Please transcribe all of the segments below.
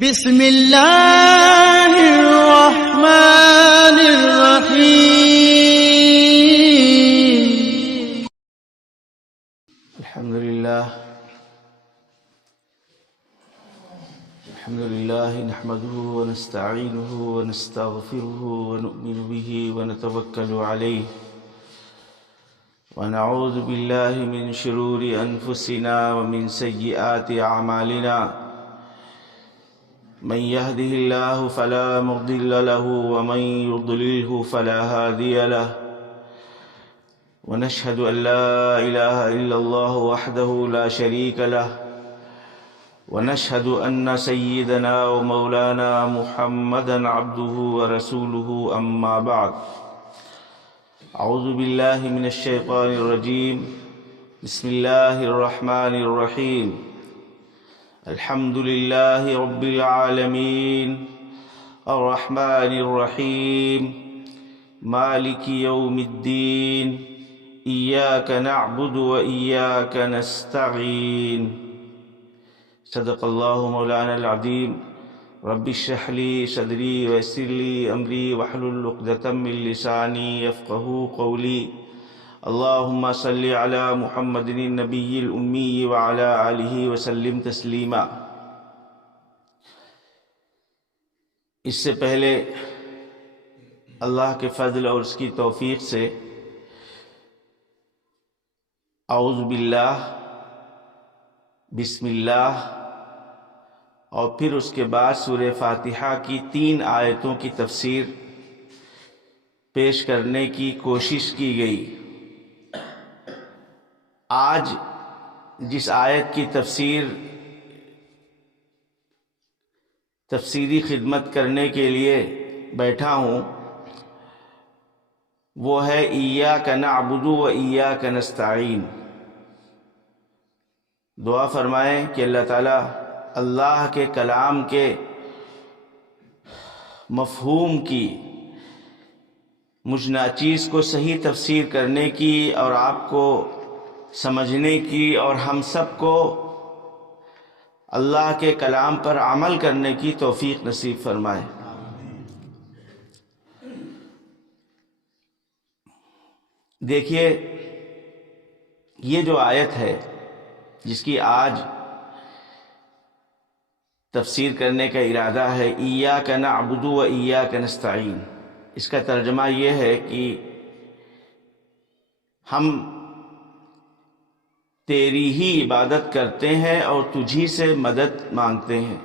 بسم اللہ الرحمن الرحیم الحمدللہ نحمده ونستعینه ونستغفره ونؤمن به ونتوکل علیہ ونعوذ باللہ من شرور انفسنا ومن سیئات اعمالنا من يهده الله فلا مضل له ومن يضلله فلا هادي له ونشهد أن لا إله إلا الله وحده لا شريك له ونشهد أن سيدنا ومولانا محمدا عبده ورسوله أما بعد أعوذ بالله من الشيطان الرجيم بسم الله الرحمن الرحيم الحمد لله رب العالمين الرحمن الرحيم مالك يوم الدين إياك نعبد وإياك نستعين صدق الله مولانا العظيم رب اشرح لي صدري ويسر لي أمري واحلل عقدة من لساني يفقهوا قولي اللهم صل على محمد النبي الأمي وعلى آله وسلم تسلیما۔ اس سے پہلے اللہ کے فضل اور اس کی توفیق سے اعوذ باللہ، بسم اللہ اور پھر اس کے بعد سورہ فاتحہ کی 3 آیتوں کی تفسیر پیش کرنے کی کوشش کی گئی۔ آج جس آیت کی تفسیری خدمت کرنے کے لیے بیٹھا ہوں وہ ہے ایاک نعبد و ایاک نستعین۔ دعا فرمائیں کہ اللہ تعالیٰ اللہ کے کلام کے مفہوم کی مجھ ناچیز کو صحیح تفسیر کرنے کی اور آپ کو سمجھنے کی اور ہم سب کو اللہ کے کلام پر عمل کرنے کی توفیق نصیب فرمائے۔ دیکھیے، یہ جو آیت ہے جس کی آج تفسیر کرنے کا ارادہ ہے، ایاک نعبد و ایاک نستعین، اس کا ترجمہ یہ ہے کہ ہم تیری ہی عبادت کرتے ہیں اور تجھی سے مدد مانگتے ہیں۔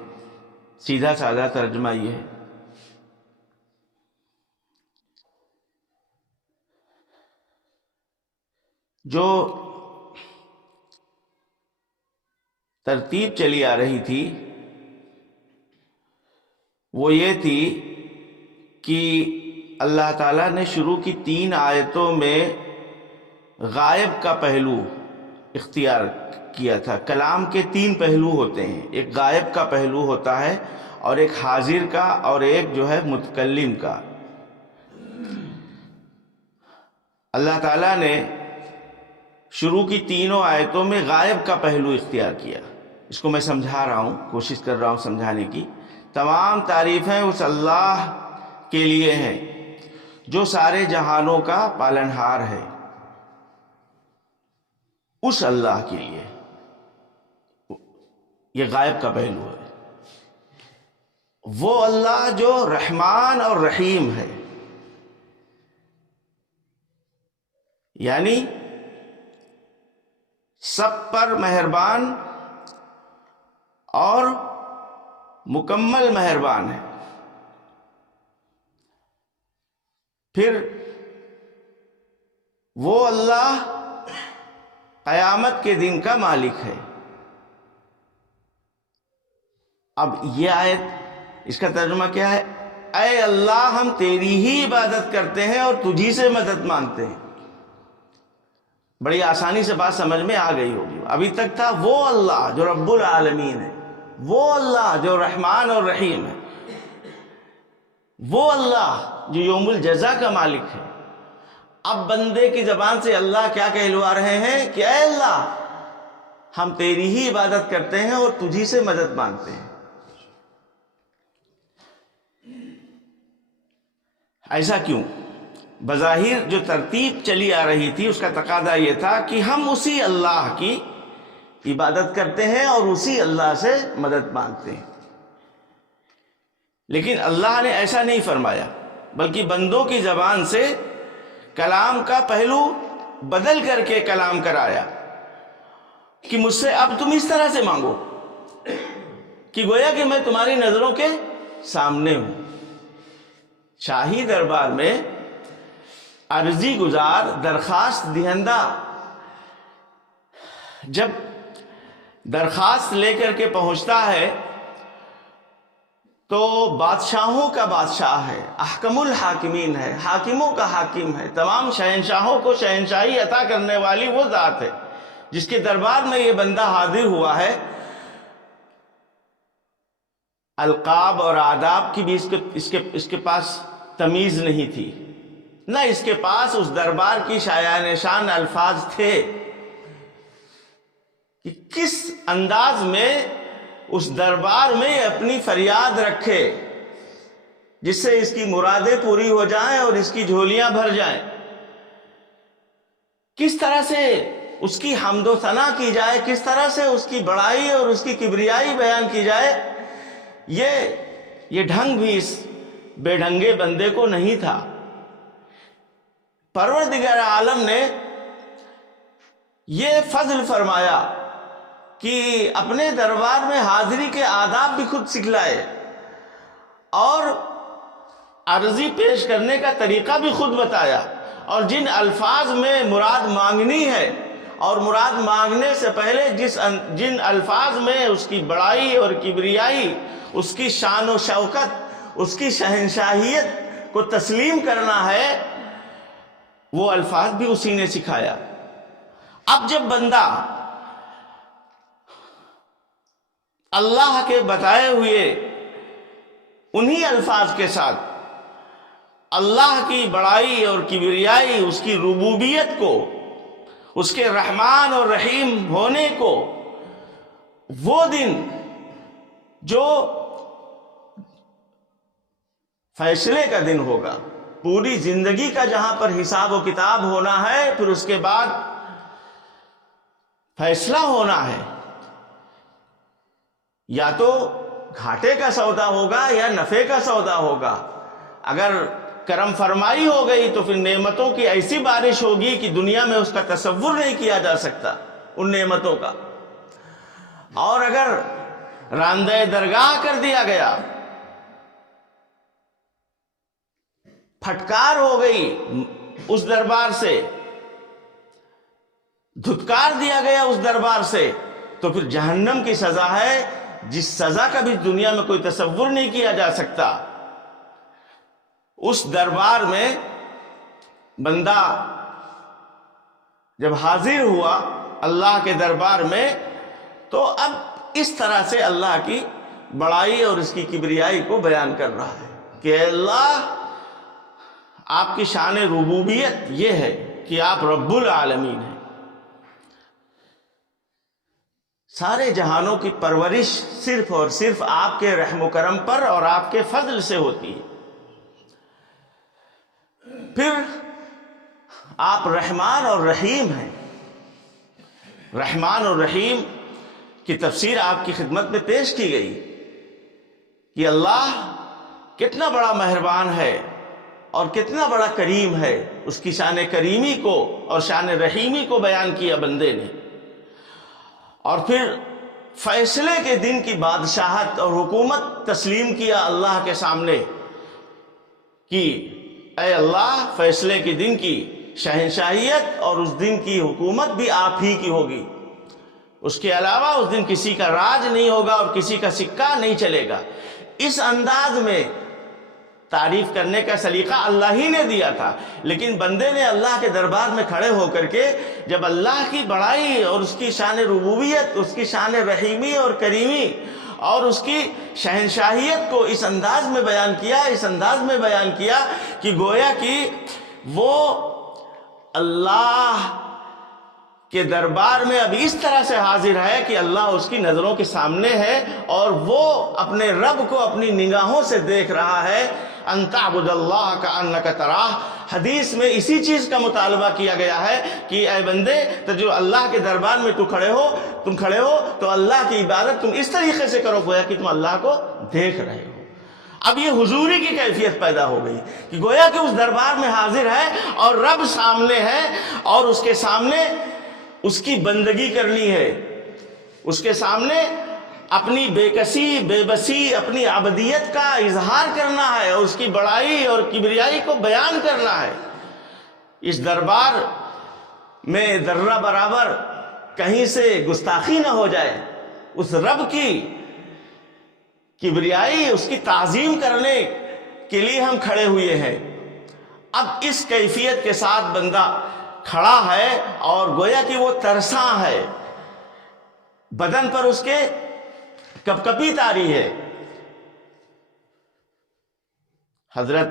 سیدھا سادہ ترجمہ یہ ہے۔ جو ترتیب چلی آ رہی تھی وہ یہ تھی کہ اللہ تعالیٰ نے شروع کی 3 آیتوں میں غائب کا پہلو اختیار کیا تھا۔ کلام کے 3 پہلو ہوتے ہیں، ایک غائب کا پہلو ہوتا ہے اور ایک حاضر کا اور ایک جو ہے متکلم کا۔ اللہ تعالیٰ نے شروع کی 3 آیتوں میں غائب کا پہلو اختیار کیا۔ اس کو میں سمجھا رہا ہوں، کوشش کر رہا ہوں سمجھانے کی۔ تمام تعریفیں اس اللہ کے لیے ہیں جو سارے جہانوں کا پالنہار ہے، اس اللہ کے لیے یہ غائب کا پہلو ہے۔ وہ اللہ جو رحمان اور رحیم ہے، یعنی سب پر مہربان اور مکمل مہربان ہے۔ پھر وہ اللہ قیامت کے دن کا مالک ہے۔ اب یہ آیت، اس کا ترجمہ کیا ہے؟ اے اللہ، ہم تیری ہی عبادت کرتے ہیں اور تجھی سے مدد مانگتے ہیں۔ بڑی آسانی سے بات سمجھ میں آ گئی ہوگی۔ ابھی تک تھا وہ اللہ جو رب العالمین ہے، وہ اللہ جو رحمان اور رحیم ہے، وہ اللہ جو یوم الجزا کا مالک ہے۔ اب بندے کی زبان سے اللہ کیا کہلوا رہے ہیں کہ اے اللہ، ہم تیری ہی عبادت کرتے ہیں اور تجھی سے مدد مانگتے ہیں۔ ایسا کیوں؟ بظاہر جو ترتیب چلی آ رہی تھی اس کا تقاضا یہ تھا کہ ہم اسی اللہ کی عبادت کرتے ہیں اور اسی اللہ سے مدد مانگتے ہیں، لیکن اللہ نے ایسا نہیں فرمایا، بلکہ بندوں کی زبان سے کلام کا پہلو بدل کر کے کلام کرایا کہ مجھ سے اب تم اس طرح سے مانگو کہ گویا کہ میں تمہاری نظروں کے سامنے ہوں۔ شاہی دربار میں عرضی گزار، درخواست دہندہ جب درخواست لے کر کے پہنچتا ہے تو بادشاہوں کا بادشاہ ہے، احکم الحاکمین ہے، حاکموں کا حاکم ہے، تمام شہنشاہوں کو شہنشاہی عطا کرنے والی وہ ذات ہے جس کے دربار میں یہ بندہ حاضر ہوا ہے۔ القاب اور آداب کی بھی اس کے پاس تمیز نہیں تھی، نہ اس کے پاس اس دربار کی شایان شان الفاظ تھے کہ کس انداز میں اس دربار میں اپنی فریاد رکھے جس سے اس کی مرادیں پوری ہو جائیں اور اس کی جھولیاں بھر جائیں، کس طرح سے اس کی حمد و ثنا کی جائے، کس طرح سے اس کی بڑائی اور اس کی کبریائی بیان کی جائے۔ یہ ڈھنگ بھی اس بے ڈھنگے بندے کو نہیں تھا۔ پروردگار عالم نے یہ فضل فرمایا کہ اپنے دربار میں حاضری کے آداب بھی خود سکھلائے اور عرضی پیش کرنے کا طریقہ بھی خود بتایا، اور جن الفاظ میں مراد مانگنی ہے اور مراد مانگنے سے پہلے جن الفاظ میں اس کی بڑائی اور کبریائی، اس کی شان و شوکت، اس کی شہنشاہیت کو تسلیم کرنا ہے، وہ الفاظ بھی اسی نے سکھایا۔ اب جب بندہ اللہ کے بتائے ہوئے انہی الفاظ کے ساتھ اللہ کی بڑائی اور کبریائی، اس کی ربوبیت کو، اس کے رحمان اور رحیم ہونے کو، وہ دن جو فیصلے کا دن ہوگا، پوری زندگی کا جہاں پر حساب و کتاب ہونا ہے، پھر اس کے بعد فیصلہ ہونا ہے، یا تو گھاٹے کا سودا ہوگا یا نفع کا سودا ہوگا۔ اگر کرم فرمائی ہو گئی تو پھر نعمتوں کی ایسی بارش ہوگی کہ دنیا میں اس کا تصور نہیں کیا جا سکتا ان نعمتوں کا، اور اگر راندہ درگاہ کر دیا گیا، پھٹکار ہو گئی اس دربار سے، دھتکار دیا گیا اس دربار سے، تو پھر جہنم کی سزا ہے، جس سزا کا بھی دنیا میں کوئی تصور نہیں کیا جا سکتا۔ اس دربار میں بندہ جب حاضر ہوا اللہ کے دربار میں، تو اب اس طرح سے اللہ کی بڑائی اور اس کی کبریائی کو بیان کر رہا ہے کہ اے اللہ، آپ کی شان ربوبیت یہ ہے کہ آپ رب العالمین ہیں، سارے جہانوں کی پرورش صرف اور صرف آپ کے رحم و کرم پر اور آپ کے فضل سے ہوتی ہے۔ پھر آپ رحمان اور رحیم ہیں۔ رحمان اور رحیم کی تفسیر آپ کی خدمت میں پیش کی گئی کہ اللہ کتنا بڑا مہربان ہے اور کتنا بڑا کریم ہے، اس کی شان کریمی کو اور شان رحیمی کو بیان کیا بندے نے، اور پھر فیصلے کے دن کی بادشاہت اور حکومت تسلیم کیا اللہ کے سامنے کہ اے اللہ، فیصلے کے دن کی شہنشاہیت اور اس دن کی حکومت بھی آپ ہی کی ہوگی، اس کے علاوہ اس دن کسی کا راج نہیں ہوگا اور کسی کا سکہ نہیں چلے گا۔ اس انداز میں تعریف کرنے کا سلیقہ اللہ ہی نے دیا تھا، لیکن بندے نے اللہ کے دربار میں کھڑے ہو کر کے جب اللہ کی بڑائی اور اس کی شان ربوبیت، اس کی شان رحیمی اور کریمی اور اس کی شہنشاہیت کو اس انداز میں بیان کیا کہ گویا کہ وہ اللہ کے دربار میں اب اس طرح سے حاضر ہے کہ اللہ اس کی نظروں کے سامنے ہے اور وہ اپنے رب کو اپنی نگاہوں سے دیکھ رہا ہے، ان تعبد اللہ کأنک تراہ۔ حدیث میں اسی چیز کا مطالبہ کیا گیا ہے کہ اے بندے تو جو اللہ کے دربار میں تم کھڑے ہو تو اللہ کی عبادت تم اس طریقے سے کرو گویا کہ تم اللہ کو دیکھ رہے ہو۔ اب یہ حضوری کی کیفیت پیدا ہو گئی کہ گویا کہ اس دربار میں حاضر ہے اور رب سامنے ہے اور اس کے سامنے اس کی بندگی کرنی ہے، اس کے سامنے اپنی بے کسی بے بسی اپنی عبدیت کا اظہار کرنا ہے اور اس کی بڑائی اور کبریائی کو بیان کرنا ہے۔ اس دربار میں ذرہ برابر کہیں سے گستاخی نہ ہو جائے، اس رب کی کبریائی اس کی تعظیم کرنے کے لیے ہم کھڑے ہوئے ہیں۔ اب اس کیفیت کے ساتھ بندہ کھڑا ہے اور گویا کہ وہ ترساں ہے، بدن پر اس کے کپکپی طاری ہے۔ حضرت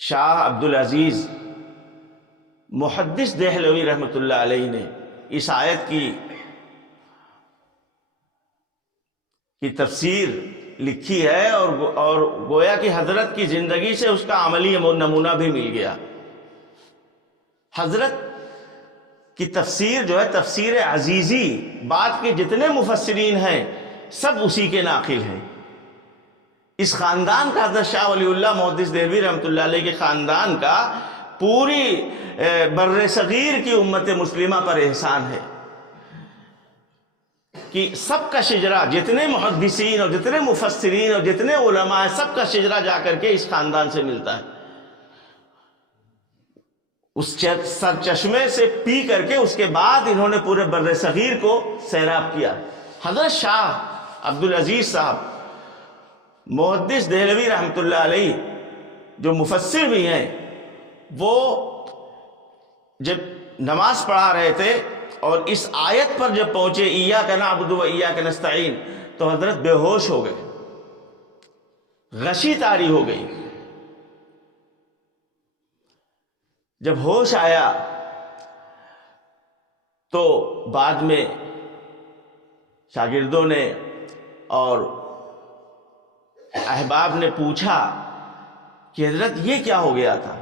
شاہ عبدالعزیز محدث دہلوی رحمۃ اللہ علیہ نے اس آیت کی تفسیر لکھی ہے اور گویا کہ حضرت کی زندگی سے اس کا عملی نمونہ بھی مل گیا۔ حضرت کی تفسیر جو ہے تفسیر عزیزی، بعد کے جتنے مفسرین ہیں سب اسی کے ناقل ہیں۔ اس خاندان کا حضرت شاہ ولی اللہ محدث دہلوی رحمۃ اللہ علیہ کے خاندان کا پوری بر صغیر کی امت مسلمہ پر احسان ہے کہ سب کا شجرہ، جتنے محدثین اور جتنے مفسرین اور جتنے علماء ہیں، سب کا شجرہ جا کر کے اس خاندان سے ملتا ہے۔ اس سرچشمے سے پی کر کے اس کے بعد انہوں نے پورے بر صغیر کو سیراب کیا۔ حضرت شاہ عبدالعزیز صاحب محدث دہلوی رحمۃ اللہ علیہ جو مفسر بھی ہیں، وہ جب نماز پڑھا رہے تھے اور اس آیت پر جب پہنچے ایاک نعبد و ایاک نستعین، تو حضرت بے ہوش ہو گئے، غشی طاری ہو گئی۔ جب ہوش آیا تو بعد میں شاگردوں نے اور احباب نے پوچھا کہ حضرت یہ کیا ہو گیا تھا؟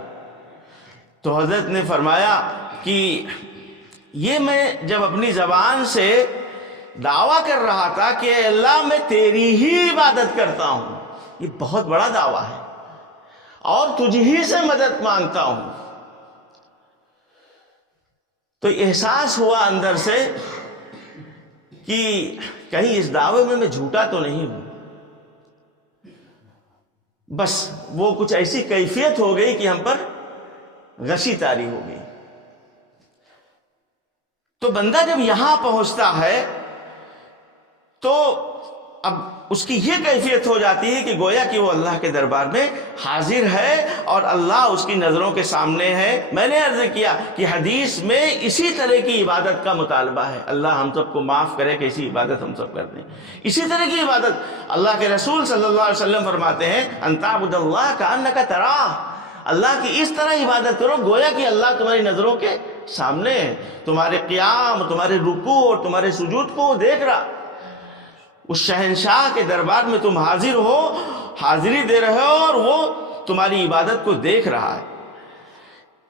تو حضرت نے فرمایا کہ یہ میں جب اپنی زبان سے دعویٰ کر رہا تھا کہ اے اللہ میں تیری ہی عبادت کرتا ہوں، یہ بہت بڑا دعویٰ ہے، اور تجھ ہی سے مدد مانگتا ہوں، تو احساس ہوا اندر سے کہ کہیں اس دعوے میں جھوٹا تو نہیں ہوں۔ بس وہ کچھ ایسی کیفیت ہو گئی کہ ہم پر غشی طاری ہو گئی۔ تو بندہ جب یہاں پہنچتا ہے تو اب اس کی یہ کیفیت ہو جاتی ہے کہ گویا کہ وہ اللہ کے دربار میں حاضر ہے اور اللہ اس کی نظروں کے سامنے ہے۔ میں نے عرض کیا کہ حدیث میں اسی طرح کی عبادت کا مطالبہ ہے، اللہ ہم سب کو معاف کرے کہ ایسی عبادت ہم سب کرتے ہیں۔ اسی طرح کی عبادت اللہ کے رسول صلی اللہ علیہ وسلم فرماتے ہیں ان تعبد اللہ کأنک تراہ، اللہ کی اس طرح عبادت کرو گویا کہ اللہ تمہاری نظروں کے سامنے ہے، تمہارے قیام، تمہارے رکوع اور تمہارے سجود کو دیکھ رہا۔ اس شہنشاہ کے دربار میں تم حاضر ہو، حاضری دے رہے ہو اور وہ تمہاری عبادت کو دیکھ رہا ہے۔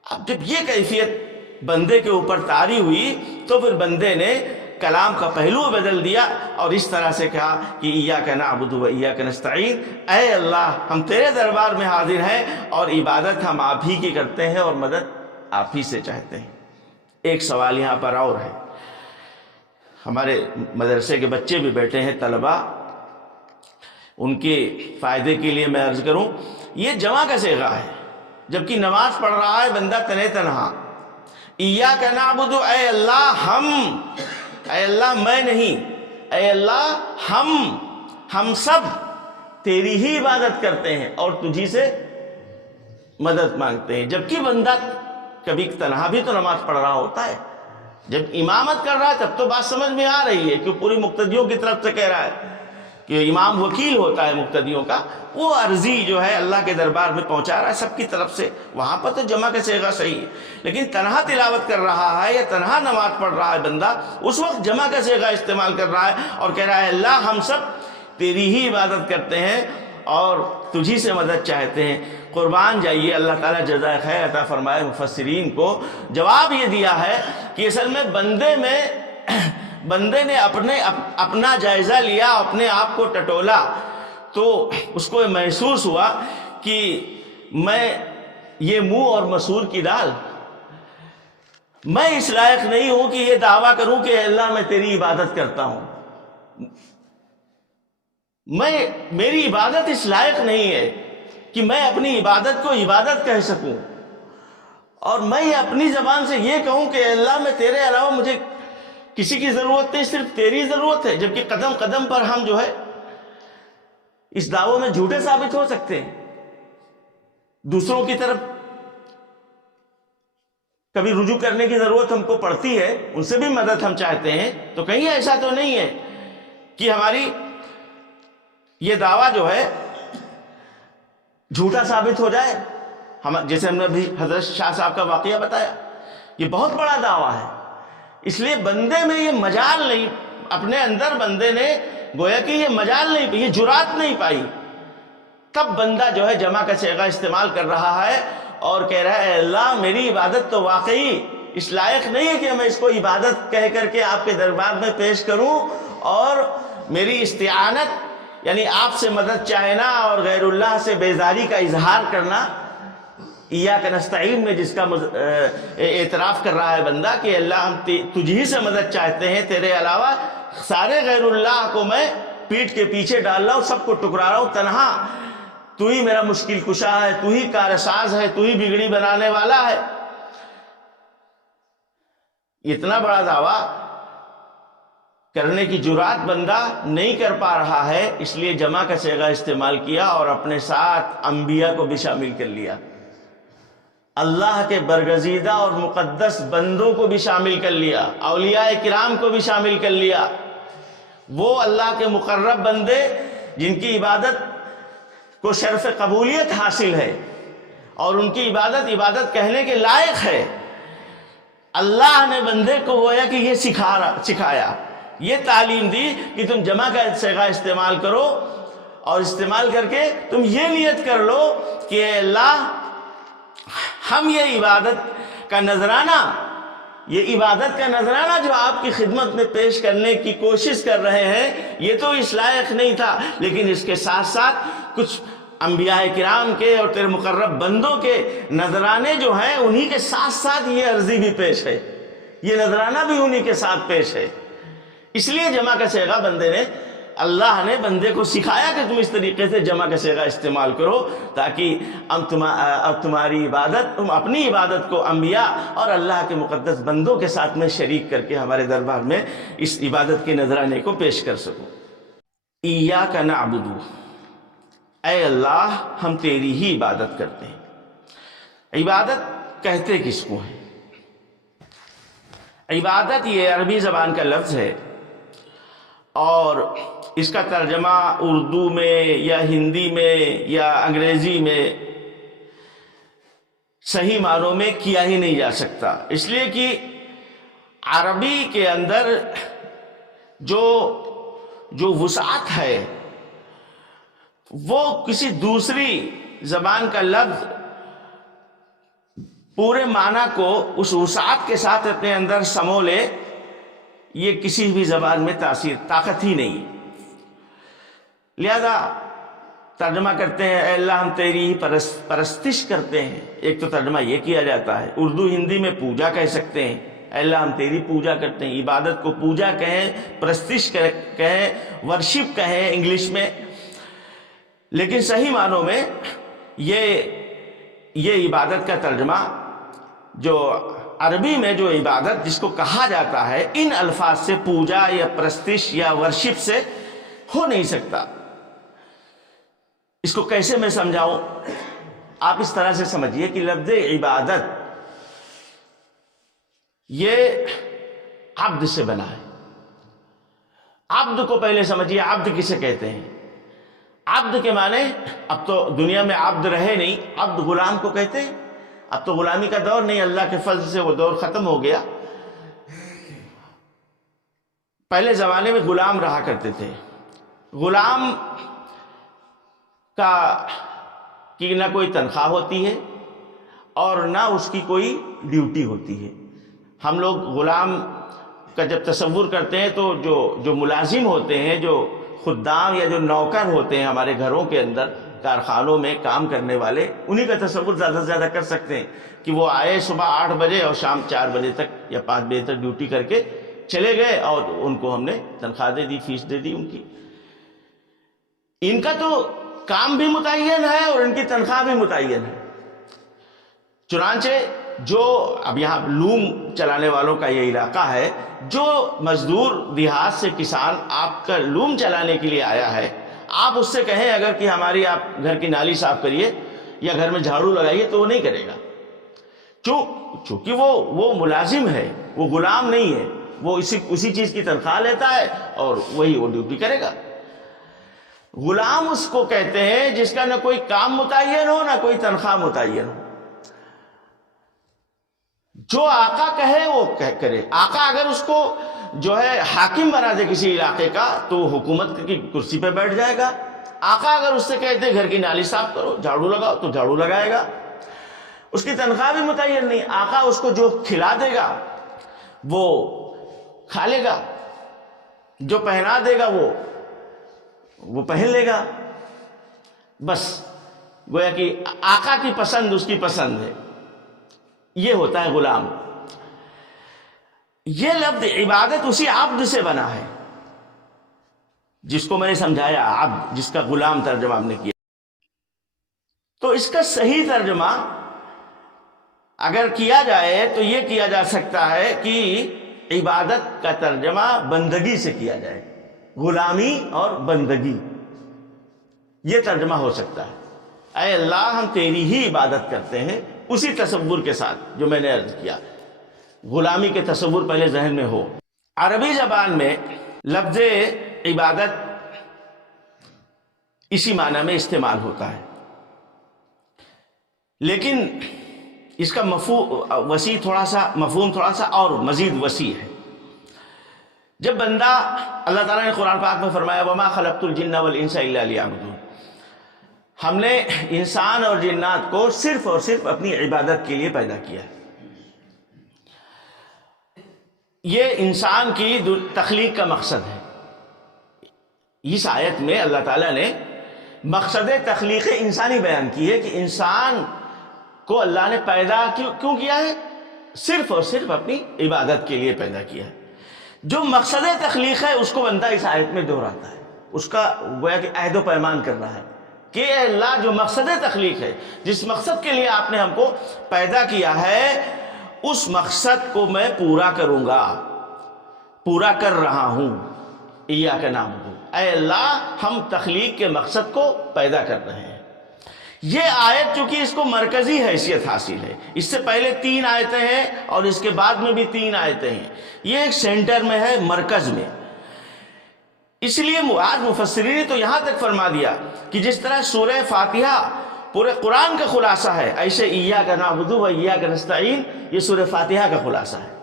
اب جب یہ کیفیت بندے کے اوپر طاری ہوئی تو پھر بندے نے کلام کا پہلو بدل دیا اور اس طرح سے کہا کہ ایاک نعبد و ایاک نستعین، اے اللہ ہم تیرے دربار میں حاضر ہیں اور عبادت ہم آپ ہی کی کرتے ہیں اور مدد آپ ہی سے چاہتے ہیں۔ ایک سوال یہاں پر اور ہے، ہمارے مدرسے کے بچے بھی بیٹھے ہیں، طلباء، ان کے فائدے کے لیے میں عرض کروں، یہ جمع کا صیغہ ہے، جبکہ نماز پڑھ رہا ہے بندہ تنہا تنہا، ایاک نعبد، اے اللہ ہم، اے اللہ میں نہیں، اے اللہ ہم سب تیری ہی عبادت کرتے ہیں اور تجھی سے مدد مانگتے ہیں۔ جبکہ بندہ کبھی تنہا بھی تو نماز پڑھ رہا ہوتا ہے، جب امامت کر رہا ہے تب تو بات سمجھ میں آ رہی ہے کہ پوری مقتدیوں کی طرف سے کہہ رہا ہے کہ امام وکیل ہوتا ہے مقتدیوں کا، وہ عرضی جو ہے اللہ کے دربار میں پہنچا رہا ہے سب کی طرف سے، وہاں پر تو جمع کا صیغہ صحیح ہے۔ لیکن تنہا تلاوت کر رہا ہے یا تنہا نماز پڑھ رہا ہے بندہ، اس وقت جمع کا صیغہ استعمال کر رہا ہے اور کہہ رہا ہے اللہ ہم سب تیری ہی عبادت کرتے ہیں اور تجھی سے مدد چاہتے ہیں۔ قربان جائیے، اللہ تعالیٰ جزائے خیر عطا فرمائے مفسرین کو۔ جواب یہ دیا ہے کہ اصل میں بندے نے اپنا جائزہ لیا، اپنے آپ کو ٹٹولا، تو اس کو محسوس ہوا کہ میں یہ منہ اور مسور کی دال، میں اس لائق نہیں ہوں کہ یہ دعویٰ کروں کہ اللہ میں تیری عبادت کرتا ہوں، میری عبادت اس لائق نہیں ہے کہ میں اپنی عبادت کو عبادت کہہ سکوں، اور میں اپنی زبان سے یہ کہوں کہ اللہ میں تیرے علاوہ مجھے کسی کی ضرورت نہیں، صرف تیری ضرورت ہے، جبکہ قدم قدم پر ہم جو ہے اس دعووں میں جھوٹے ثابت ہو سکتے ہیں۔ دوسروں کی طرف کبھی رجوع کرنے کی ضرورت ہم کو پڑتی ہے، ان سے بھی مدد ہم چاہتے ہیں، تو کہیں ایسا تو نہیں ہے کہ ہماری یہ دعویٰ جو ہے جھوٹا ثابت ہو جائے۔ جیسے ہم نے ابھی حضرت شاہ صاحب کا واقعہ بتایا، یہ بہت بڑا دعویٰ ہے، اس لیے بندے میں یہ مجال نہیں، اپنے اندر بندے نے گویا کہ یہ مجال نہیں، یہ جرات نہیں پائی، تب بندہ جو ہے جمع کا صیغہ استعمال کر رہا ہے اور کہہ رہا ہے اللہ میری عبادت تو واقعی اس لائق نہیں ہے کہ میں اس کو عبادت کہہ کر کے آپ کے دربار میں پیش کروں، اور میری استعانت یعنی آپ سے مدد چاہنا اور غیر اللہ سے بیزاری کا اظہار کرنا، ایاک نستعین میں جس کا اعتراف کر رہا ہے بندہ کہ اللہ ہم تجھی سے مدد چاہتے ہیں، تیرے علاوہ سارے غیر اللہ کو میں پیٹ کے پیچھے ڈال رہا ہوں، سب کو ٹکرا رہا ہوں، تنہا تو ہی میرا مشکل کشا ہے، تو ہی کارساز ہے، تو ہی بگڑی بنانے والا ہے۔ اتنا بڑا دعویٰ کرنے کی جرات بندہ نہیں کر پا رہا ہے، اس لیے جمع کا صیغہ استعمال کیا اور اپنے ساتھ انبیاء کو بھی شامل کر لیا، اللہ کے برگزیدہ اور مقدس بندوں کو بھی شامل کر لیا، اولیاء کرام کو بھی شامل کر لیا، وہ اللہ کے مقرب بندے جن کی عبادت کو شرف قبولیت حاصل ہے اور ان کی عبادت کہنے کے لائق ہے۔ اللہ نے بندے کو گویا کہ یہ سکھایا، یہ تعلیم دی کہ تم جمع کا صیغہ استعمال کرو، اور استعمال کر کے تم یہ نیت کر لو کہ اے اللہ ہم یہ عبادت کا نذرانہ جو آپ کی خدمت میں پیش کرنے کی کوشش کر رہے ہیں، یہ تو اس لائق نہیں تھا، لیکن اس کے ساتھ ساتھ کچھ انبیاء کرام کے اور تیرے مقرب بندوں کے نذرانے جو ہیں انہی کے ساتھ ساتھ یہ عرضی بھی پیش ہے، یہ نذرانہ بھی انہی کے ساتھ پیش ہے۔ اس لیے جمع کا صیغہ اللہ نے بندے کو سکھایا کہ تم اس طریقے سے جمع کا صیغہ استعمال کرو، تاکہ تمہاری عبادت، تم اپنی عبادت کو انبیاء اور اللہ کے مقدس بندوں کے ساتھ میں شریک کر کے ہمارے دربار میں اس عبادت کے نذرانے کو پیش کر سکو۔ ایاک نعبد، اے اللہ ہم تیری ہی عبادت کرتے ہیں۔ عبادت کہتے کس کو ہیں؟ عبادت یہ عربی زبان کا لفظ ہے، اور اس کا ترجمہ اردو میں یا ہندی میں یا انگریزی میں صحیح معنوں میں کیا ہی نہیں جا سکتا، اس لیے کہ عربی کے اندر جو وسعت ہے وہ کسی دوسری زبان کا لفظ پورے معنی کو اس وسعت کے ساتھ اپنے اندر سمو لے، یہ کسی بھی زبان میں طاقت ہی نہیں۔ لہذا ترجمہ کرتے ہیں اے اللہ ہم تیری ہی پرستش کرتے ہیں، ایک تو ترجمہ یہ کیا جاتا ہے، اردو ہندی میں پوجا کہہ سکتے ہیں، اے اللہ ہم تیری پوجا کرتے ہیں، عبادت کو پوجا کہیں، پرستش کہیں، ورشپ کہیں انگلش میں، لیکن صحیح معنوں میں یہ عبادت کا ترجمہ جو عربی میں جو عبادت جس کو کہا جاتا ہے، ان الفاظ سے پوجا یا پرستش یا ورشپ سے ہو نہیں سکتا۔ اس کو کیسے میں سمجھاؤں؟ آپ اس طرح سے سمجھیے کہ لفظ عبادت یہ عبد سے بنا ہے۔ عبد کو پہلے سمجھیے، عبد کسے کہتے ہیں؟ عبد کے معنی، اب تو دنیا میں عبد رہے نہیں، عبد غلام کو کہتے ہیں، اب تو غلامی کا دور نہیں، اللہ کے فضل سے وہ دور ختم ہو گیا۔ پہلے زمانے میں غلام رہا کرتے تھے، غلام کی نہ کوئی تنخواہ ہوتی ہے اور نہ اس کی کوئی ڈیوٹی ہوتی ہے. ہم لوگ غلام کا جب تصور کرتے ہیں تو جو ملازم ہوتے ہیں، جو خدام یا جو نوکر ہوتے ہیں ہمارے گھروں کے اندر، کارخانوں میں کام کرنے والے، انہی کا تصور زیادہ سے زیادہ کر سکتے ہیں کہ وہ آئے صبح 8 بجے اور شام 4 بجے تک یا 5 بجے تک ڈیوٹی کر کے چلے گئے اور ان کو ہم نے تنخواہ دے دی، فیس دے دی ان کی. ان کا تو کام بھی متعین ہے اور ان کی تنخواہ بھی متعین ہے. چنانچہ جو اب یہاں لوم چلانے والوں کا یہ علاقہ ہے، جو مزدور دیہات سے کسان آپ کا لوم چلانے کے لیے آیا ہے، آپ اس سے کہیں اگر کہ ہماری آپ گھر کی نالی صاف کریے یا گھر میں جھاڑو لگائیے تو وہ نہیں کرے گا. چونکہ وہ ملازم ہے، وہ غلام نہیں ہے، وہ اسی چیز کی تنخواہ لیتا ہے اور وہی وہ ڈیوٹی کرے گا. غلام اس کو کہتے ہیں جس کا نہ کوئی کام متعین ہو نہ کوئی تنخواہ متعین ہو. جو آقا کہے وہ کرے. آقا اگر اس کو جو ہے حاکم بنا دے کسی علاقے کا تو وہ حکومت کی کرسی پہ بیٹھ جائے گا. آقا اگر اس سے کہتے گھر کی نالی صاف کرو، جھاڑو لگاؤ تو جھاڑو لگائے گا. اس کی تنخواہ بھی متعین نہیں. آقا اس کو جو کھلا دے گا وہ کھا لے گا، جو پہنا دے گا وہ پہن لے گا. بس گویا کہ آقا کی پسند اس کی پسند ہے. یہ ہوتا ہے غلام. یہ لفظ عبادت اسی عبد سے بنا ہے جس کو میں نے سمجھایا، عبد، جس کا غلام ترجمہ ہم نے کیا. تو اس کا صحیح ترجمہ اگر کیا جائے تو یہ کیا جا سکتا ہے کہ عبادت کا ترجمہ بندگی سے کیا جائے. غلامی اور بندگی، یہ ترجمہ ہو سکتا ہے. اے اللہ ہم تیری ہی عبادت کرتے ہیں، اسی تصور کے ساتھ جو میں نے عرض کیا. غلامی کے تصور پہلے ذہن میں ہو. عربی زبان میں لفظ عبادت اسی معنی میں استعمال ہوتا ہے، لیکن اس کا مفہوم تھوڑا سا اور مزید وسیع ہے. جب بندہ، اللہ تعالیٰ نے قرآن پاک میں فرمایا وَمَا خَلَقْتُ الْجِنَّ وَالْإِنسَ إِلَّا لِيَعْبُدُونِ، ہم نے انسان اور جنات کو صرف اور صرف اپنی عبادت کے لیے پیدا کیا ہے. یہ انسان کی تخلیق کا مقصد ہے. اس آیت میں اللہ تعالیٰ نے مقصد تخلیق انسانی بیان کی ہے کہ انسان کو اللہ نے پیدا کیوں کیا ہے؟ صرف اور صرف اپنی عبادت کے لیے پیدا کیا ہے. جو مقصد تخلیق ہے اس کو بندہ اس آیت میں دہراتا ہے، اس کا گویا کہ عہد و پیمان کر رہا ہے کہ اے اللہ جو مقصد تخلیق ہے، جس مقصد کے لیے آپ نے ہم کو پیدا کیا ہے، اس مقصد کو میں پورا کروں گا، پورا کر رہا ہوں. ایاک نعبد، اے اللہ ہم تخلیق کے مقصد کو پیدا کر رہے ہیں. یہ آیت چونکہ اس کو مرکزی حیثیت حاصل ہے، اس سے پہلے 3 آیتیں ہیں اور اس کے بعد میں بھی 3 آیتیں ہیں. یہ ایک سینٹر میں ہے، مرکز میں. اس لیے آج مفسرین نے تو یہاں تک فرما دیا کہ جس طرح سورہ فاتحہ پورے قرآن کا خلاصہ ہے، ایسے ایاک نعبد و ایاک نستعین یہ سورہ فاتحہ کا خلاصہ ہے.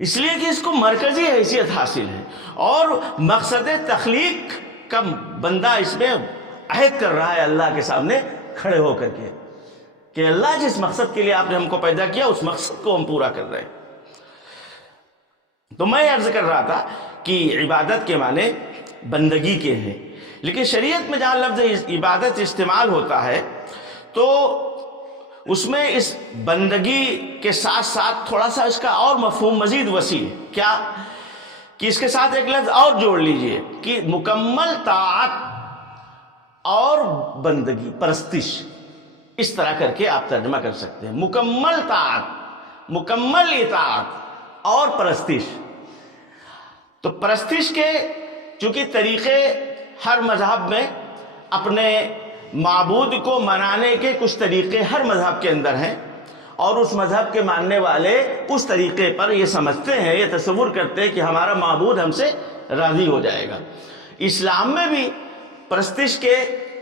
اس لیے کہ اس کو مرکزی حیثیت حاصل ہے اور مقصد تخلیق کا بندہ اس میں عہد کر رہا ہے اللہ کے سامنے کھڑے ہو کر کے کہ اللہ جس مقصد کے لیے آپ نے ہم کو پیدا کیا اس مقصد کو ہم پورا کر رہے ہیں. تو میں عرض کر رہا تھا کہ عبادت کے معنی بندگی کے ہیں، لیکن شریعت میں جہاں لفظ عبادت استعمال ہوتا ہے تو اس میں اس بندگی کے ساتھ ساتھ تھوڑا سا اس کا اور مفہوم مزید وسیع ہے. کیا کہ اس کے ساتھ ایک لفظ اور جوڑ لیجئے کہ مکمل طاعت اور بندگی، پرستش، اس طرح کر کے آپ ترجمہ کر سکتے ہیں. مکمل طاعت، مکمل اطاعت اور پرستش. تو پرستش کے چونکہ طریقے ہر مذہب میں اپنے معبود کو منانے کے کچھ طریقے ہر مذہب کے اندر ہیں، اور اس مذہب کے ماننے والے اس طریقے پر یہ سمجھتے ہیں، یہ تصور کرتے ہیں کہ ہمارا معبود ہم سے راضی ہو جائے گا. اسلام میں بھی پرستش کے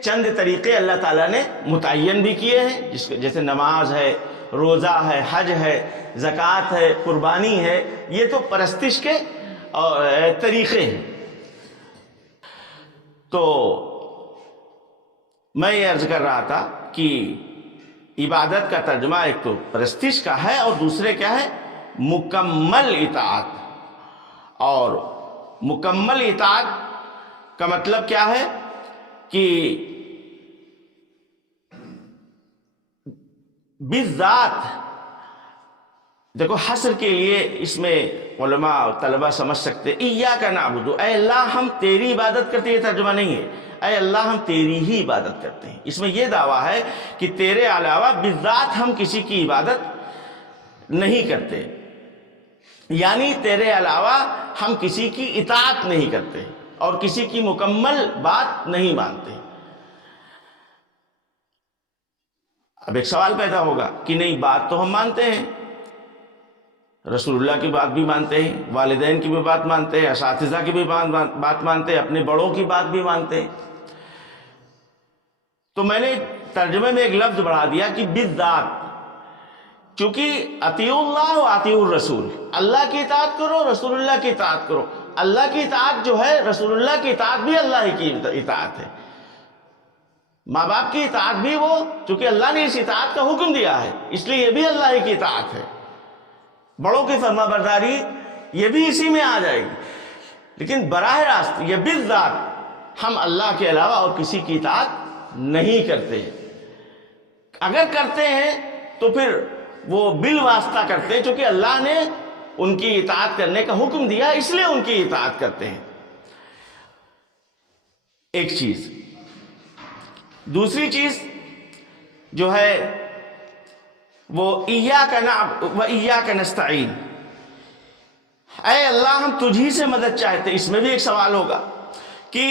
چند طریقے اللہ تعالیٰ نے متعین بھی کیے ہیں، جیسے نماز ہے، روزہ ہے، حج ہے، زکوٰۃ ہے، قربانی ہے. یہ تو پرستش کے طریقے ہیں. تو میں یہ عرض کر رہا تھا کہ عبادت کا ترجمہ ایک تو پرستش کا ہے اور دوسرے کیا ہے؟ مکمل اطاعت. اور مکمل اطاعت کا مطلب کیا ہے کہ بالذات دیکھو حصر کے لیے اس میں علماء اور طلبہ سمجھ سکتے ایاک نعبد، اے اللہ ہم تیری عبادت کرتے، یہ ترجمہ نہیں ہے. اے اللہ ہم تیری ہی عبادت کرتے ہیں. اس میں یہ دعویٰ ہے کہ تیرے علاوہ بالذات ہم کسی کی عبادت نہیں کرتے، یعنی تیرے علاوہ ہم کسی کی اطاعت نہیں کرتے اور کسی کی مکمل بات نہیں مانتے. اب ایک سوال پیدا ہوگا کہ نہیں، بات تو ہم مانتے ہیں، رسول اللہ کی بات بھی مانتے ہیں، والدین کی بھی بات مانتے ہیں، اساتذہ کی بھی بات مانتے ہیں، اپنے بڑوں کی بات بھی مانتے ہیں. تو میں نے ترجمے میں ایک لفظ بڑھا دیا کہ بالذات، چونکہ اطیعوا اللہ و اطیعوا الرسول، اللہ کی اطاعت کرو، رسول اللہ کی اطاعت کرو. اللہ کی اطاعت جو ہے، رسول اللہ کی اطاعت بھی اللہ ہی کی اطاعت ہے. ماں باپ کی اطاعت بھی وہ، چونکہ اللہ نے اس اطاعت کا حکم دیا ہے اس لیے یہ بھی اللہ ہی کی اطاعت ہے. بڑوں کی فرما برداری یہ بھی اسی میں آ جائے گی. لیکن براہ راست یہ بالذات ہم اللہ کے علاوہ اور کسی کی اطاعت نہیں کرتے. اگر کرتے ہیں تو پھر وہ بالواسطہ کرتے ہیں، چونکہ اللہ نے ان کی اطاعت کرنے کا حکم دیا اس لیے ان کی اطاعت کرتے ہیں. ایک چیز. دوسری چیز جو ہے وہ ایاک نعبد و ایاک نستعین، اے اللہ ہم تجھی سے مدد چاہتے. اس میں بھی ایک سوال ہوگا کہ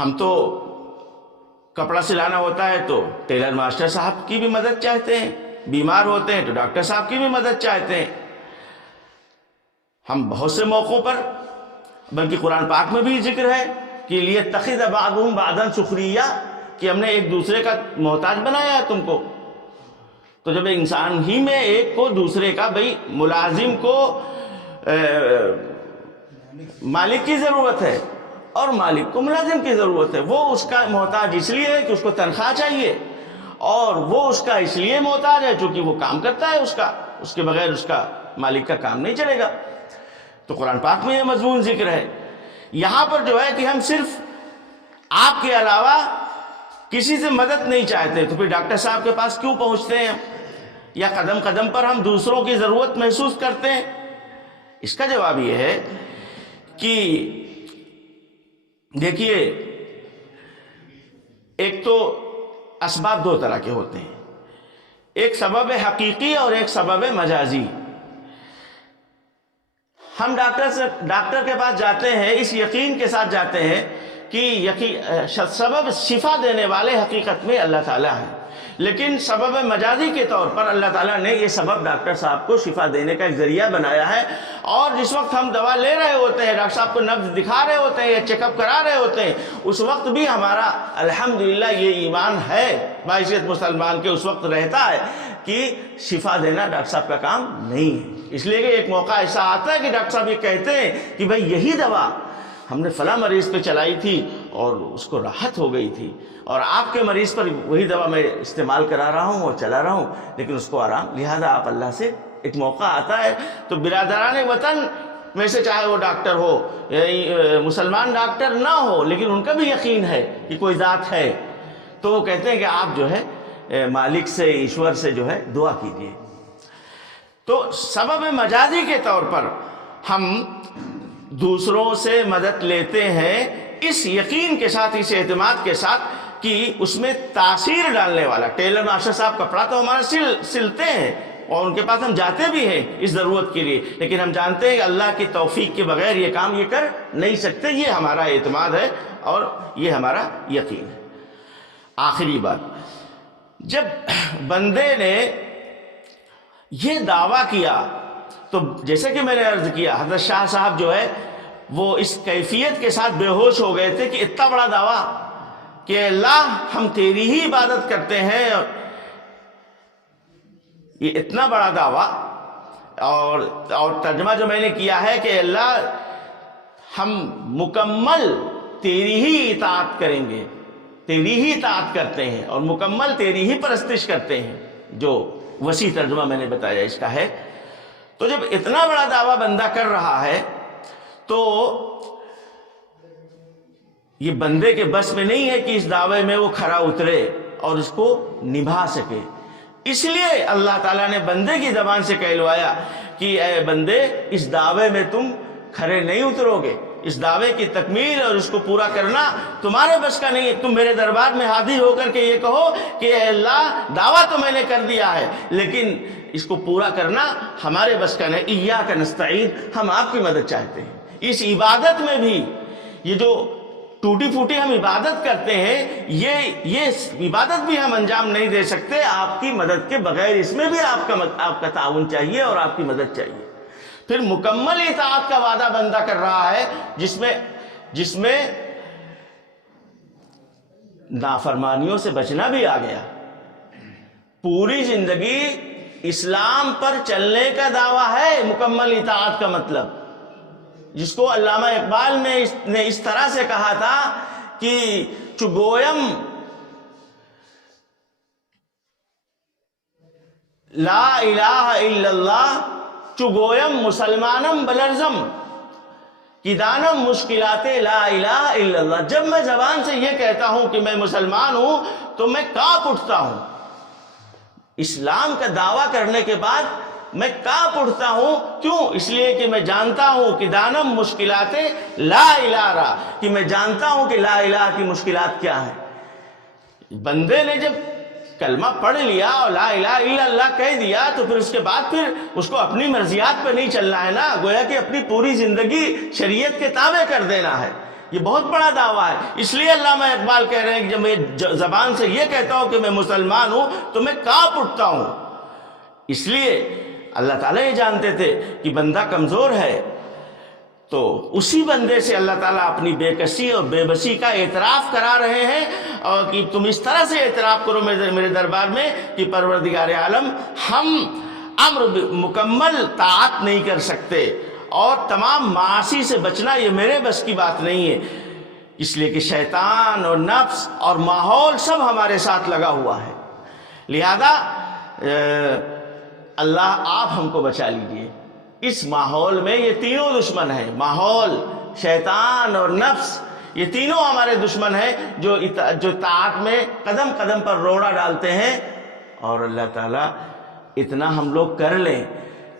ہم تو کپڑا سلانا ہوتا ہے تو ٹیلر ماسٹر صاحب کی بھی مدد چاہتے ہیں، بیمار ہوتے ہیں تو ڈاکٹر صاحب کی بھی مدد چاہتے ہیں. ہم بہت سے موقعوں پر، بلکہ قرآن پاک میں بھی ذکر ہے کہ لیتخذ بعضهم بعضا سخریا، کہ ہم نے ایک دوسرے کا محتاج بنایا ہے تم کو. تو جب انسان ہی میں ایک کو دوسرے کا، بھئی ملازم کو مالک کی ضرورت ہے اور مالک کو ملازم کی ضرورت ہے. وہ اس کا محتاج اس لیے ہے کہ اس کو تنخواہ چاہیے، اور وہ اس کا اس لیے محتاج ہے چونکہ وہ کام کرتا ہے اس کے بغیر اس کا مالک کا کام نہیں چلے گا. تو قرآن پاک میں یہ مضمون ذکر ہے. یہاں پر جو ہے کہ ہم صرف آپ کے علاوہ کسی سے مدد نہیں چاہتے، تو پھر ڈاکٹر صاحب کے پاس کیوں پہنچتے ہیں، یا قدم قدم پر ہم دوسروں کی ضرورت محسوس کرتے ہیں؟ اس کا جواب یہ ہے کہ دیکھیے، ایک تو اسباب دو طرح کے ہوتے ہیں، ایک سبب حقیقی اور ایک سبب مجازی. ہم ڈاکٹر کے پاس جاتے ہیں اس یقین کے ساتھ جاتے ہیں کہ سبب شفا دینے والے حقیقت میں اللہ تعالیٰ ہیں، لیکن سبب مجازی کے طور پر اللہ تعالیٰ نے یہ سبب ڈاکٹر صاحب کو شفا دینے کا ایک ذریعہ بنایا ہے. اور جس وقت ہم دوا لے رہے ہوتے ہیں، ڈاکٹر صاحب کو نبض دکھا رہے ہوتے ہیں یا چیک اپ کرا رہے ہوتے ہیں، اس وقت بھی ہمارا الحمدللہ یہ ایمان ہے، باعثیت مسلمان کے اس وقت رہتا ہے کہ شفا دینا ڈاکٹر صاحب کا کام نہیں ہے. اس لیے کہ ایک موقع ایسا آتا ہے کہ ڈاکٹر صاحب یہ کہتے ہیں کہ بھئی یہی دوا ہم نے فلاں مریض پہ چلائی تھی اور اس کو راحت ہو گئی تھی، اور آپ کے مریض پر وہی دوا میں استعمال کرا رہا ہوں اور چلا رہا ہوں لیکن اس کو آرام. لہذا آپ اللہ سے، ایک موقع آتا ہے تو برادران وطن میں سے چاہے وہ ڈاکٹر ہو، مسلمان ڈاکٹر نہ ہو، لیکن ان کا بھی یقین ہے کہ کوئی ذات ہے، تو وہ کہتے ہیں کہ آپ جو ہے مالک سے، ایشور سے جو ہے دعا کیجیے. تو سبب مجازی کے طور پر ہم دوسروں سے مدد لیتے ہیں اس یقین کے ساتھ، اس اعتماد کے ساتھ کہ اس میں تاثیر ڈالنے والا. ٹیلر ماسٹر صاحب کپڑا تو ہمارا سلتے ہیں اور ان کے پاس ہم جاتے بھی ہیں اس ضرورت کے لیے، لیکن ہم جانتے ہیں کہ اللہ کی توفیق کے بغیر یہ کام یہ کر نہیں سکتے. یہ ہمارا اعتماد ہے اور یہ ہمارا یقین ہے. آخری بات، جب بندے نے یہ دعویٰ کیا تو جیسے کہ میں نے عرض کیا، حضرت شاہ صاحب جو ہے وہ اس کیفیت کے ساتھ بے ہوش ہو گئے تھے کہ اتنا بڑا دعویٰ کہ اللہ ہم تیری ہی عبادت کرتے ہیں. یہ اتنا بڑا دعویٰ، اور ترجمہ جو میں نے کیا ہے کہ اللہ ہم مکمل تیری ہی اطاعت کریں گے، تیری ہی اطاعت کرتے ہیں اور مکمل تیری ہی پرستش کرتے ہیں، جو وسیع ترجمہ میں نے بتایا اس کا ہے۔ تو جب اتنا بڑا دعویٰ بندہ کر رہا ہے تو یہ بندے کے بس میں نہیں ہے کہ اس دعوے میں وہ کھرا اترے اور اس کو نبھا سکے۔ اس لیے اللہ تعالیٰ نے بندے کی زبان سے کہلوایا کہ اے بندے، اس دعوے میں تم کھرے نہیں اترو گے، اس دعوے کی تکمیل اور اس کو پورا کرنا تمہارے بس کا نہیں ہے۔ تم میرے دربار میں حاضر ہو کر کے یہ کہو کہ اے اللہ، دعویٰ تو میں نے کر دیا ہے لیکن اس کو پورا کرنا ہمارے بس کا نہیں، ایاک نستعین، ہم آپ کی مدد چاہتے ہیں۔ اس عبادت میں بھی یہ جو ٹوٹی پھوٹی ہم عبادت کرتے ہیں، یہ عبادت بھی ہم انجام نہیں دے سکتے آپ کی مدد کے بغیر، اس میں بھی آپ کا تعاون چاہیے اور آپ کی مدد چاہیے۔ پھر مکمل اطاعت کا وعدہ بندہ کر رہا ہے جس میں نافرمانیوں سے بچنا بھی آ گیا۔ پوری زندگی اسلام پر چلنے کا دعویٰ ہے مکمل اطاعت کا مطلب، جس کو علامہ اقبال نے اس طرح سے کہا تھا کہ چگویم لا الہ الا اللہ چگویم مسلمانم بلرزم کی دانم مشکلات لا الہ الا اللہ۔ جب میں زبان سے یہ کہتا ہوں کہ میں مسلمان ہوں تو میں کانپ اٹھتا ہوں، اسلام کا دعویٰ کرنے کے بعد میں کانپ اٹھتا ہوں۔ کیوں؟ اس لیے کہ میں جانتا ہوں کہ دانم مشکلات لا الہ را، کہ میں جانتا ہوں کہ لا الہ کی مشکلات کیا ہیں۔ بندے نے جب کلمہ پڑھ لیا اور لا الہ الا اللہ کہہ دیا تو پھر اس کے بعد پھر اس کو اپنی مرضیات پہ نہیں چلنا ہے نا، گویا کہ اپنی پوری زندگی شریعت کے تابع کر دینا ہے۔ یہ بہت بڑا دعویٰ ہے۔ اس لیے علامہ اقبال کہہ رہے ہیں کہ جب میں زبان سے یہ کہتا ہوں کہ میں مسلمان ہوں تو میں کانپ اٹھتا ہوں۔ اس لیے اللہ تعالیٰ یہ جانتے تھے کہ بندہ کمزور ہے، تو اسی بندے سے اللہ تعالیٰ اپنی بے کسی اور بے بسی کا اعتراف کرا رہے ہیں، اور کہ تم اس طرح سے اعتراف کرو میرے دربار میں کہ پروردگار عالم، ہم امر مکمل طاعت نہیں کر سکتے اور تمام معاصی سے بچنا یہ میرے بس کی بات نہیں ہے، اس لیے کہ شیطان اور نفس اور ماحول سب ہمارے ساتھ لگا ہوا ہے۔ لہذا اللہ آپ ہم کو بچا لیجئے۔ اس ماحول میں یہ تینوں دشمن ہیں، ماحول، شیطان اور نفس، یہ تینوں ہمارے دشمن ہیں جو طاعت میں قدم قدم پر روڑا ڈالتے ہیں۔ اور اللہ تعالیٰ اتنا ہم لوگ کر لیں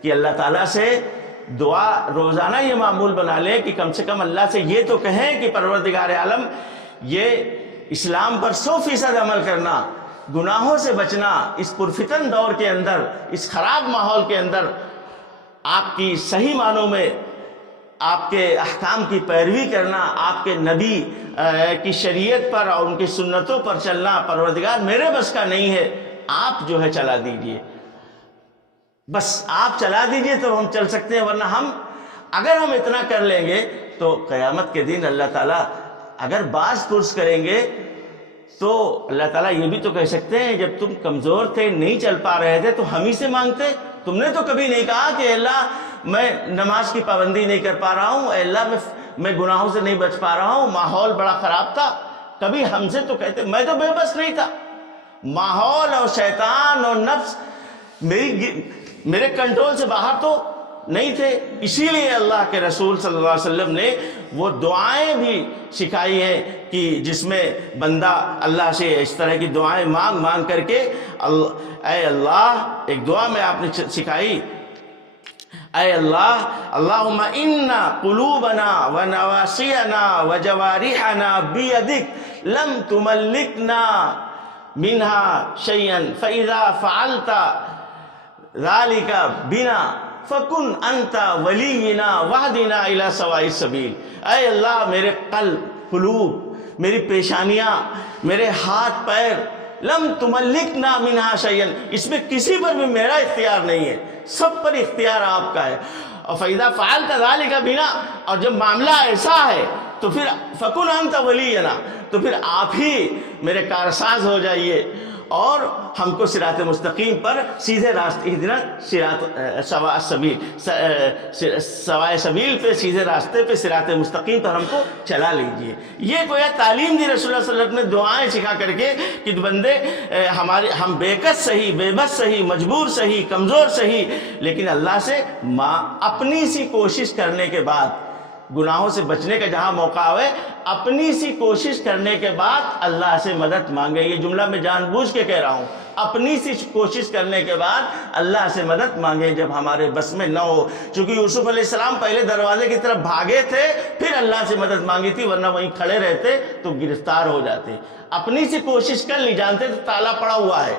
کہ اللہ تعالیٰ سے دعا روزانہ یہ معمول بنا لیں کہ کم سے کم اللہ سے یہ تو کہیں کہ پروردگار عالم، یہ اسلام پر 100% عمل کرنا، گناہوں سے بچنا، اس پرفتن دور کے اندر، اس خراب ماحول کے اندر آپ کی صحیح معنوں میں آپ کے احکام کی پیروی کرنا، آپ کے نبی کی شریعت پر اور ان کی سنتوں پر چلنا پروردگار میرے بس کا نہیں ہے، آپ جو ہے چلا دیجئے، بس آپ چلا دیجئے تو ہم چل سکتے ہیں، ورنہ اگر ہم اتنا کر لیں گے تو قیامت کے دن اللہ تعالیٰ اگر باز پرس کریں گے تو اللہ تعالیٰ یہ بھی تو کہہ سکتے ہیں جب تم کمزور تھے، نہیں چل پا رہے تھے تو ہم ہی سے مانگتے۔ تم نے تو کبھی نہیں کہا کہ اللہ میں نماز کی پابندی نہیں کر پا رہا ہوں، اے اللہ میں گناہوں سے نہیں بچ پا رہا ہوں، ماحول بڑا خراب تھا، کبھی ہم سے تو کہتے میں تو بے بس نہیں تھا، ماحول اور شیطان اور نفس میرے کنٹرول سے باہر تو نہیں تھے۔ اسی لیے اللہ کے رسول صلی اللہ علیہ وسلم نے وہ دعائیں بھی سکھائی ہیں کہ جس میں بندہ اللہ سے اس طرح کی دعائیں مانگ کر کے اے اللہ، ایک دعا میں آپ نے سکھائی، اے اللہ اللہم انا قلوبنا ونواسینا وجوارحنا بیدک لم تملکنا منها شیئا فاذا فعلت ذالک بنا فکن انت ولینا واہدنا الی سواء السبیل۔ اے اللہ، میرے قلوب، میری پیشانیاں، میرے ہاتھ پیر، لم تملکنا منہا شیئا، اس میں کسی پر بھی میرا اختیار نہیں ہے، سب پر اختیار آپ کا ہے۔ اور فَإِذَا فَعَلْتَ ذَلِكَ بِنَا، اور جب معاملہ ایسا ہے تو پھر فکن انت ولینا، تو پھر آپ ہی میرے کارساز ہو جائیے اور ہم کو صراط مستقیم پر سیدھے راستے، اہدنا صراط سوائے سبیل پہ، سیدھے راستے پہ صراط مستقیم پر ہم کو چلا لیجئے۔ یہ گویا تعلیم دی رسول اللہ صلی اللہ علیہ وسلم نے دعائیں سکھا کر کے کہ بندے ہم بے کس سہی، بے بس سہی، مجبور سہی، کمزور سہی، لیکن اللہ سے اپنی سی کوشش کرنے کے بعد، گناہوں سے بچنے کا جہاں موقع ہوئے، اپنی سی کوشش کرنے کے بعد اللہ سے مدد مانگے۔ یہ جملہ میں جان بوجھ کے کہہ رہا ہوں، اپنی سی کوشش کرنے کے بعد اللہ سے مدد مانگے جب ہمارے بس میں نہ ہو۔ چونکہ یوسف علیہ السلام پہلے دروازے کی طرف بھاگے تھے، پھر اللہ سے مدد مانگی تھی، ورنہ وہیں کھڑے رہتے تو گرفتار ہو جاتے۔ اپنی سی کوشش کر لی، جانتے تو تالا پڑا ہوا ہے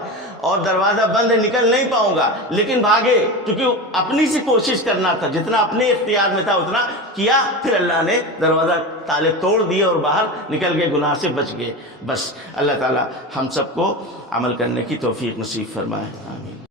اور دروازہ بند ہے، نکل نہیں پاؤں گا، لیکن بھاگے کیونکہ اپنی سی کوشش کرنا تھا، جتنا اپنے اختیار میں تھا اتنا کیا، پھر اللہ نے دروازہ تالے توڑ دیے اور باہر نکل گئے، گناہ سے بچ گئے۔ بس اللہ تعالی ہم سب کو عمل کرنے کی توفیق نصیب فرمائے، آمین۔